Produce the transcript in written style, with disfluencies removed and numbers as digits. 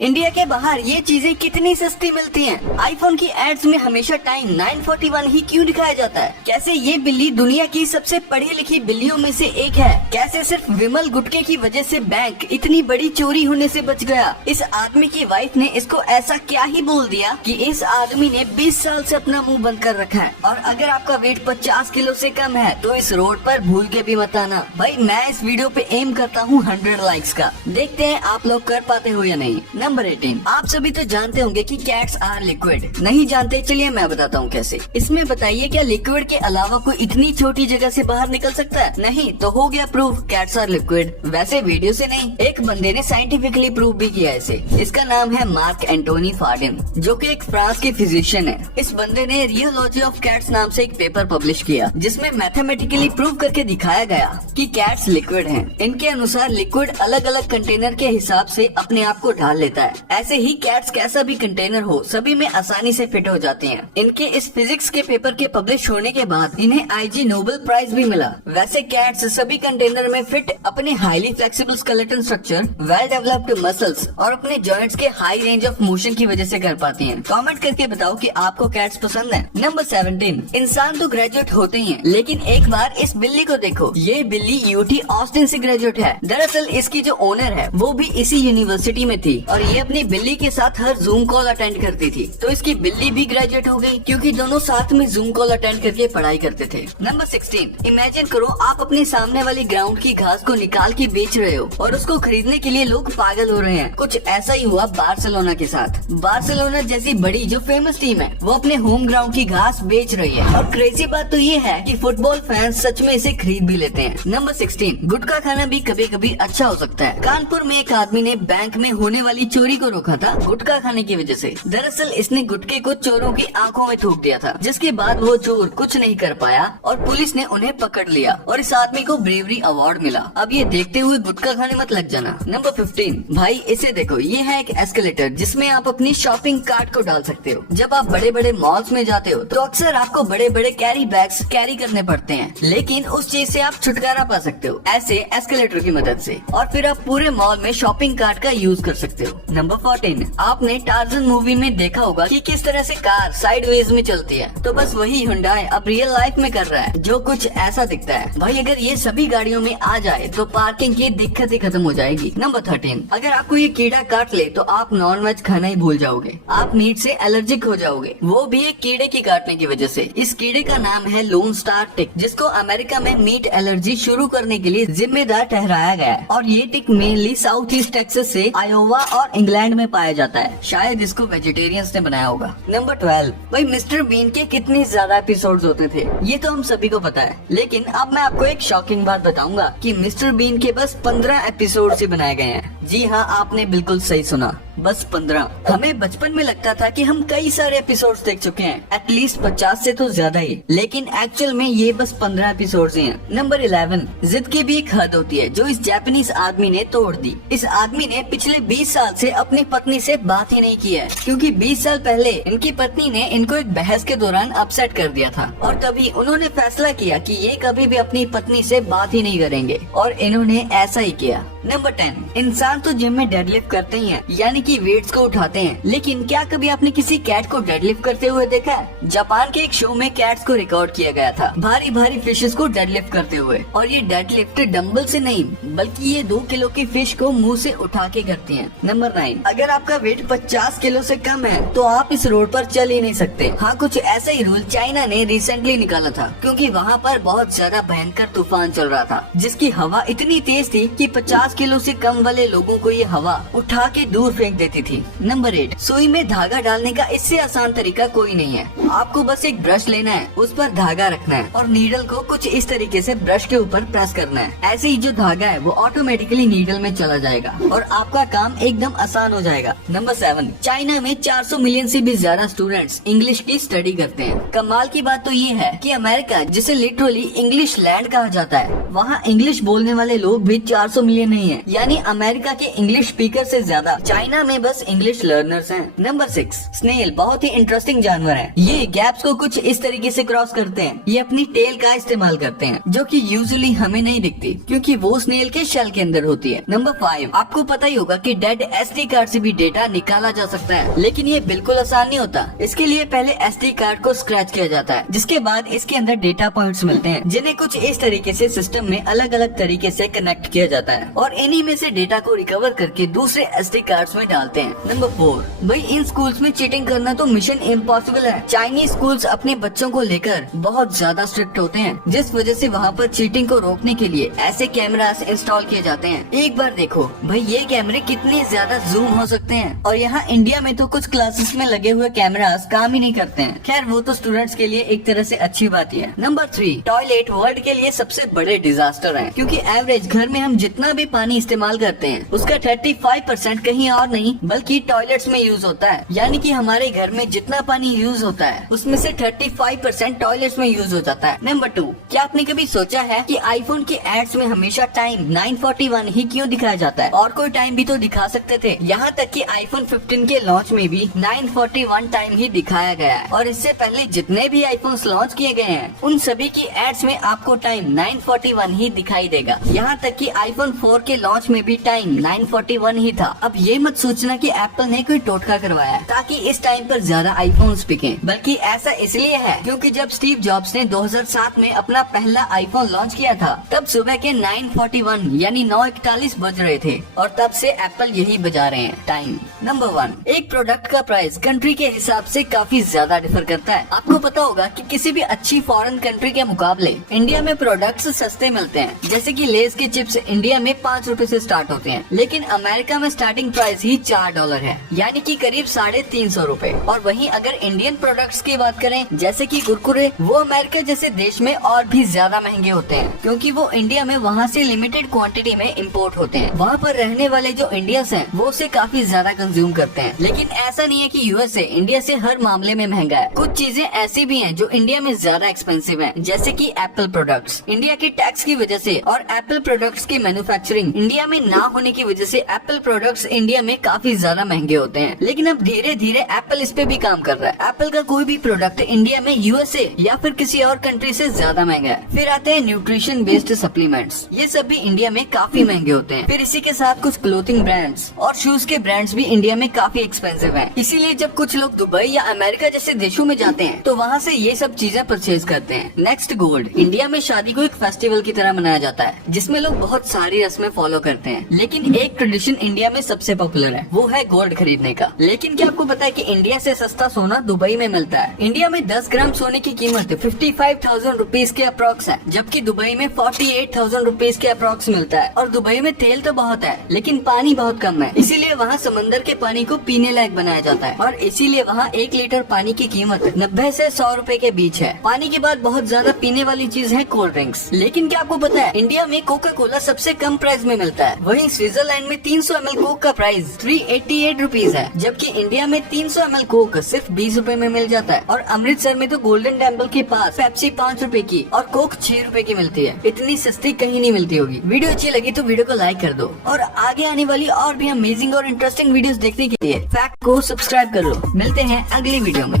India के बाहर ये चीजें कितनी सस्ती मिलती हैं। आईफोन की एड्स में हमेशा टाइम 941 ही क्यों दिखाया जाता है। कैसे ये बिल्ली दुनिया की सबसे पढ़ी लिखी बिल्लियों में से एक है। कैसे सिर्फ विमल गुटके की वजह से बैंक इतनी बड़ी चोरी होने से बच गया। इस आदमी की वाइफ ने इसको ऐसा क्या ही बोल दिया कि इस आदमी ने 20 साल से अपना मुंह बंद कर रखा है। और अगर आपका वेट 50 किलो से कम है तो इस रोड पर भूल के भी मत आना। भाई मैं इस वीडियो पे एम करता हूँ 100 लाइक्स का। देखते हैं आप लोग कर पाते हो या नहीं। नंबर 18, आप सभी तो जानते होंगे कि कैट्स आर लिक्विड। नहीं जानते? चलिए मैं बताता हूँ कैसे। इसमें बताइए क्या लिक्विड के अलावा कोई इतनी छोटी जगह से बाहर निकल सकता है? नहीं तो हो गया प्रूफ, कैट्स आर लिक्विड। वैसे वीडियो से नहीं, एक बंदे ने साइंटिफिकली प्रूव भी किया इसे। इसका नाम है मार्क एंटोनी फार्डिन, जो कि एक फ्रांस के फिजिशियन है। इस बंदे ने रियोलॉजी ऑफ कैट्स नाम से एक पेपर पब्लिश किया जिसमें मैथमेटिकली प्रूव करके दिखाया गया कि कैट्स लिक्विड हैं। इनके अनुसार लिक्विड अलग अलग कंटेनर के हिसाब से अपने आप को ढाल लेता है। ऐसे ही कैट्स कैसा भी कंटेनर हो सभी में आसानी से फिट हो जाती हैं। इनके इस फिजिक्स के पेपर के पब्लिश होने के बाद इन्हें IG नोबेल प्राइज भी मिला। वैसे कैट्स सभी कंटेनर में फिट अपने highly flexible skeleton structure, well developed muscles और अपने जॉइंट्स के हाई रेंज ऑफ मोशन की वजह से कर पाती हैं। कमेंट करके बताओ कि आपको कैट्स पसंद है। नंबर 17, इंसान तो ग्रेजुएट होते ही हैं, लेकिन एक बार इस बिल्ली को देखो। ये बिल्ली UT ऑस्टिन से ग्रेजुएट है। दरअसल इसकी जो ओनर है वो भी इसी यूनिवर्सिटी में थी और ये अपनी बिल्ली के साथ हर जूम कॉल अटेंड करती थी। तो इसकी बिल्ली भी ग्रेजुएट हो गई क्योंकि दोनों साथ में जूम कॉल अटेंड करके पढ़ाई करते थे। नंबर 16, इमेजिन करो आप अपने सामने वाली ग्राउंड की घास को निकाल के बेच रहे हो और उसको खरीदने के लिए लोग पागल हो रहे हैं। कुछ ऐसा ही हुआ बार्सिलोना के साथ। बार्सिलोना जैसी बड़ी जो फेमस टीम है वो अपने होम ग्राउंड की घास बेच रही है। और क्रेजी बात तो ये है कि फुटबॉल फैंस सच में इसे खरीद भी लेते हैं। नंबर 16, गुटखा खाना भी कभी कभी अच्छा हो सकता है। कानपुर में एक आदमी ने बैंक में होने वाली चोरी को रोका था गुटखा खाने की वजह से। दरअसल इसने गुटखे को चोरों की आंखों में थूक दिया था, जिसके बाद वो चोर कुछ नहीं कर पाया और पुलिस ने उन्हें पकड़ लिया और इस आदमी को ब्रेवरी अवार्ड मिला। अब ये देखते हुए गुटखा खाने मत लग जाना। नंबर 15, भाई इसे देखो, ये है एक एस्केलेटर जिसमें आप अपनी शॉपिंग कार्ट को डाल सकते हो। जब आप बड़े बड़े मॉल्स में जाते हो तो अक्सर आपको बड़े बड़े कैरी बैग्स कैरी करने पड़ते हैं, लेकिन उस चीज से आप छुटकारा पा सकते हो ऐसे एस्केलेटर की मदद से, और फिर आप पूरे मॉल में शॉपिंग कार्ट का यूज कर सकते हो। नंबर 14, आपने टार्जन मूवी में देखा होगा कि किस तरह से कार साइडवेज में चलती है, तो बस वही हुंडई अब रियल लाइफ में कर रहा है, जो कुछ ऐसा दिखता है। भाई अगर ये सभी गाड़ियों में आ जाए तो पार्किंग की दिक्कत ही खत्म हो जाएगी। नंबर 13, अगर आपको ये कीड़ा काट ले तो आप नॉन वेज खाना ही भूल जाओगे। आप मीट से एलर्जिक हो जाओगे, वो भी एक कीड़े की काटने की वजह से। इस कीड़े का नाम है लोन स्टार टिक, जिसको अमेरिका में मीट एलर्जी शुरू करने के लिए जिम्मेदार ठहराया गया है। और ये टिक मेनली साउथ ईस्ट टेक्सास से आयोवा और इंग्लैंड में पाया जाता है। शायद इसको वेजिटेरियंस ने बनाया होगा। नंबर 12, भाई मिस्टर बीन के कितने ज्यादा एपिसोड्स होते थे ये तो हम सभी को पता है, लेकिन अब मैं आपको एक शॉकिंग बात बताऊंगा कि मिस्टर बीन के बस 15 एपिसोड ही बनाए गए हैं। जी हाँ, आपने बिल्कुल सही सुना, बस 15। हमें बचपन में लगता था कि हम कई सारे एपिसोड्स देख चुके हैं, एटलीस्ट 50 से तो ज्यादा ही, लेकिन एक्चुअल में ये बस 15 एपिसोड्स ही हैं। नंबर 11, जिद की भी एक हद होती है जो इस जापानीज आदमी ने तोड़ दी। इस आदमी ने पिछले 20 साल से अपनी पत्नी से बात ही नहीं की है, क्योंकि 20 साल पहले इनकी पत्नी ने इनको एक बहस के दौरान अपसेट कर दिया था और तभी उन्होंने फैसला किया कि ये कभी भी अपनी पत्नी से बात ही नहीं करेंगे, और इन्होंने ऐसा ही किया। नंबर 10, इंसान तो जिम में डेडलिफ्ट करते ही हैं, यानी कि वेट्स को उठाते हैं, लेकिन क्या कभी आपने किसी कैट को डेडलिफ्ट करते हुए देखा है? जापान के एक शो में कैट्स को रिकॉर्ड किया गया था भारी भारी फिशेस को डेडलिफ्ट करते हुए, और ये डेडलिफ्ट डंबल से नहीं बल्कि ये 2 किलो की फिश को मुंह से उठा के करती हैं। नंबर 9, अगर आपका वेट 50 किलो से कम है तो आप इस रोड पर चल ही नहीं सकते। हाँ, कुछ ऐसा ही रूल चाइना ने रिसेंटली निकाला था, क्योंकि वहाँ पर बहुत ज्यादा भयंकर तूफान चल रहा था, जिसकी हवा इतनी तेज थी कि 50 किलो से कम वाले लोगों को ये हवा उठा के दूर फेंक देती थी। नंबर 8, सुई में धागा डालने का इससे आसान तरीका कोई नहीं है। आपको बस एक ब्रश लेना है, उस पर धागा रखना है और नीडल को कुछ इस तरीके से ब्रश के ऊपर प्रेस करना है। ऐसे ही जो धागा है वो ऑटोमेटिकली नीडल में चला जाएगा और आपका काम एकदम आसान हो जाएगा। नंबर 7, चाइना में 400 मिलियन से भी ज्यादा स्टूडेंट्स इंग्लिश की स्टडी करते हैं। कमाल की बात तो ये है कि अमेरिका, जिसे लिटरली इंग्लिश लैंड कहा जाता है, वहाँ इंग्लिश बोलने वाले लोग भी 400 मिलियन नहीं है, यानी अमेरिका के इंग्लिश स्पीकर से ज्यादा चाइना में बस इंग्लिश लर्नर्स हैं। नंबर 6, स्नेल बहुत ही इंटरेस्टिंग जानवर है। ये गैप्स को कुछ इस तरीके से क्रॉस करते हैं। ये अपनी टेल का इस्तेमाल करते हैं, जो कि यूजुअली हमें नहीं दिखती क्योंकि वो स्नेल के शेल के अंदर होती है। नंबर 5, आपको पता ही होगा कि डेड SD कार्ड से भी डेटा निकाला जा सकता है, लेकिन ये बिल्कुल आसान नहीं होता। इसके लिए पहले SD कार्ड को स्क्रैच किया जाता है, जिसके बाद इसके अंदर डेटा पॉइंट्स मिलते हैं, जिन्हें कुछ इस तरीके से सिस्टम में अलग अलग तरीके से कनेक्ट किया जाता है और इन्हीं में से डेटा को रिकवर करके दूसरे SD कार्ड्स में डालते हैं। नंबर 4, भाई इन स्कूल्स में चीटिंग करना तो मिशन इम्पॉसिबल है। चाइनीज स्कूल्स अपने बच्चों को लेकर बहुत ज्यादा स्ट्रिक्ट होते हैं, जिस वजह से वहाँ पर चीटिंग को रोकने के लिए ऐसे कैमरास इंस्टॉल किए जाते हैं। एक बार देखो भाई ये कैमरे कितने ज्यादा जूम हो सकते हैं, और यहाँ इंडिया में तो कुछ क्लासेस में लगे हुए कैमरास काम ही नहीं करते हैं। खैर वो तो स्टूडेंट्स के लिए एक तरह से अच्छी बात ही है। नंबर 3, टॉयलेट वर्ल्ड के लिए सबसे बड़े डिजास्टर है, क्योंकि एवरेज घर में हम जितना भी पानी इस्तेमाल करते हैं उसका 35% कहीं और नहीं बल्कि टॉयलेट्स में यूज होता है। यानी कि हमारे घर में जितना पानी यूज होता है उसमें से 35% टॉयलेट्स में यूज हो जाता है। नंबर 2, क्या आपने कभी सोचा है कि आईफोन के एड्स में हमेशा टाइम 9:41 ही क्यों दिखाया जाता है? और कोई टाइम भी तो दिखा सकते थे। यहाँ तक कि आईफोन 15 के लॉन्च में भी 9:41 टाइम ही दिखाया गया है, और इससे पहले जितने भी आईफोन्स लॉन्च किए गए हैं उन सभी की एड्स में आपको टाइम 9:41 ही दिखाई देगा। यहाँ तक कि आईफोन 4 के लॉन्च में भी टाइम 9:41 ही था। अब ये मत सोचना कि एप्पल ने कोई टोटका करवाया है ताकि इस टाइम पर ज्यादा आईफोन्स बिकें, बल्कि ऐसा इसलिए है क्योंकि जब स्टीव जॉब्स ने 2007 में अपना पहला आईफोन लॉन्च किया था तब सुबह के 9:41 यानी 9:41 बज रहे थे, और तब से एप्पल यही बजा रहे हैं टाइम। नंबर 1, एक प्रोडक्ट का प्राइस कंट्री के हिसाब से काफी ज्यादा डिफर करता है। आपको पता होगा कि किसी भी अच्छी फॉरेन कंट्री के मुकाबले इंडिया में प्रोडक्ट्स सस्ते मिलते हैं, जैसे कि लेस के चिप्स इंडिया में 5 रुपए से स्टार्ट होते हैं, लेकिन अमेरिका में स्टार्टिंग प्राइस ही $4 है, यानी कि करीब 350 रुपए। और वहीं अगर इंडियन प्रोडक्ट्स की बात करें जैसे कि कुरकुरे, वो अमेरिका जैसे देश में और भी ज्यादा महंगे होते हैं, क्योंकि वो इंडिया में वहाँ से लिमिटेड क्वांटिटी में इंपोर्ट होते हैं। वहाँ पर रहने वाले जो इंडियंस हैं वो उसे काफी ज्यादा कंज्यूम करते हैं। लेकिन ऐसा नहीं है कि यूएसए इंडिया से हर मामले में महंगा है। कुछ चीजें ऐसी भी हैं जो इंडिया में ज्यादा एक्सपेंसिव हैं, जैसे कि एप्पल प्रोडक्ट्स। इंडिया के टैक्स की वजह से और एप्पल प्रोडक्ट्स की मैन्युफैक्चरिंग इंडिया में ना होने की वजह से एप्पल प्रोडक्ट्स इंडिया में काफी ज्यादा महंगे होते हैं। लेकिन अब धीरे धीरे एप्पल इस पे भी काम कर रहा है। एप्पल का कोई भी प्रोडक्ट इंडिया में यूएसए या फिर किसी और कंट्री से ज्यादा महंगा है। फिर आते हैं न्यूट्रिशन बेस्ड सप्लीमेंट्स, ये सब भी इंडिया में काफी महंगे होते हैं। फिर इसी के साथ कुछ क्लोथिंग ब्रांड्स और शूज के ब्रांड्स भी इंडिया में काफी एक्सपेंसिव हैं। इसीलिए जब कुछ लोग दुबई या अमेरिका जैसे देशों में जाते हैं तो वहाँ से ये सब चीजें परचेज करते हैं। Next, gold. इंडिया में शादी को एक फेस्टिवल की तरह मनाया जाता है, जिसमें लोग बहुत सारी रस्में फॉलो करते हैं। लेकिन एक ट्रेडिशन इंडिया में सबसे पॉपुलर है, वो है गोल्ड खरीदने का। लेकिन क्या आपको पता है कि इंडिया से सस्ता सोना दुबई में मिलता है? इंडिया में 10 ग्राम सोने की कीमत 55,000 रुपीज के अप्रॉक्स है, जबकि दुबई में 48,000 रुपीज के अप्रॉक्स मिलता है। और दुबई में तेल तो बहुत है लेकिन पानी बहुत कम है, इसीलिए वहाँ समंदर के पानी को पीने लायक बनाया जाता है, और इसीलिए वहाँ 1 लीटर पानी की कीमत 90 से 100 रुपए के बीच है। पानी के बाद बहुत ज्यादा पीने वाली चीज है कोल्ड ड्रिंक्स। लेकिन क्या आपको पता है इंडिया में कोका कोला सबसे कम प्राइस में मिलता है। वहीं स्विट्जरलैंड में 300 ml कोक का प्राइस 388 रुपीज है, जबकि इंडिया में 300 ml कोक सिर्फ 20 रुपए में मिल जाता है। और अमृतसर में तो गोल्डन टेम्पल के पास पेप्सी 5 रुपए की और कोक 6 रुपए की मिलती है। इतनी सस्ती कहीं नहीं मिलती होगी। वीडियो अच्छी लगी तो वीडियो को लाइक कर दो, और आगे आने वाली और भी अमेजिंग और इंटरेस्टिंग वीडियोस देखने के लिए फैक्ट को सब्सक्राइब कर लो। मिलते हैं अगली वीडियो में।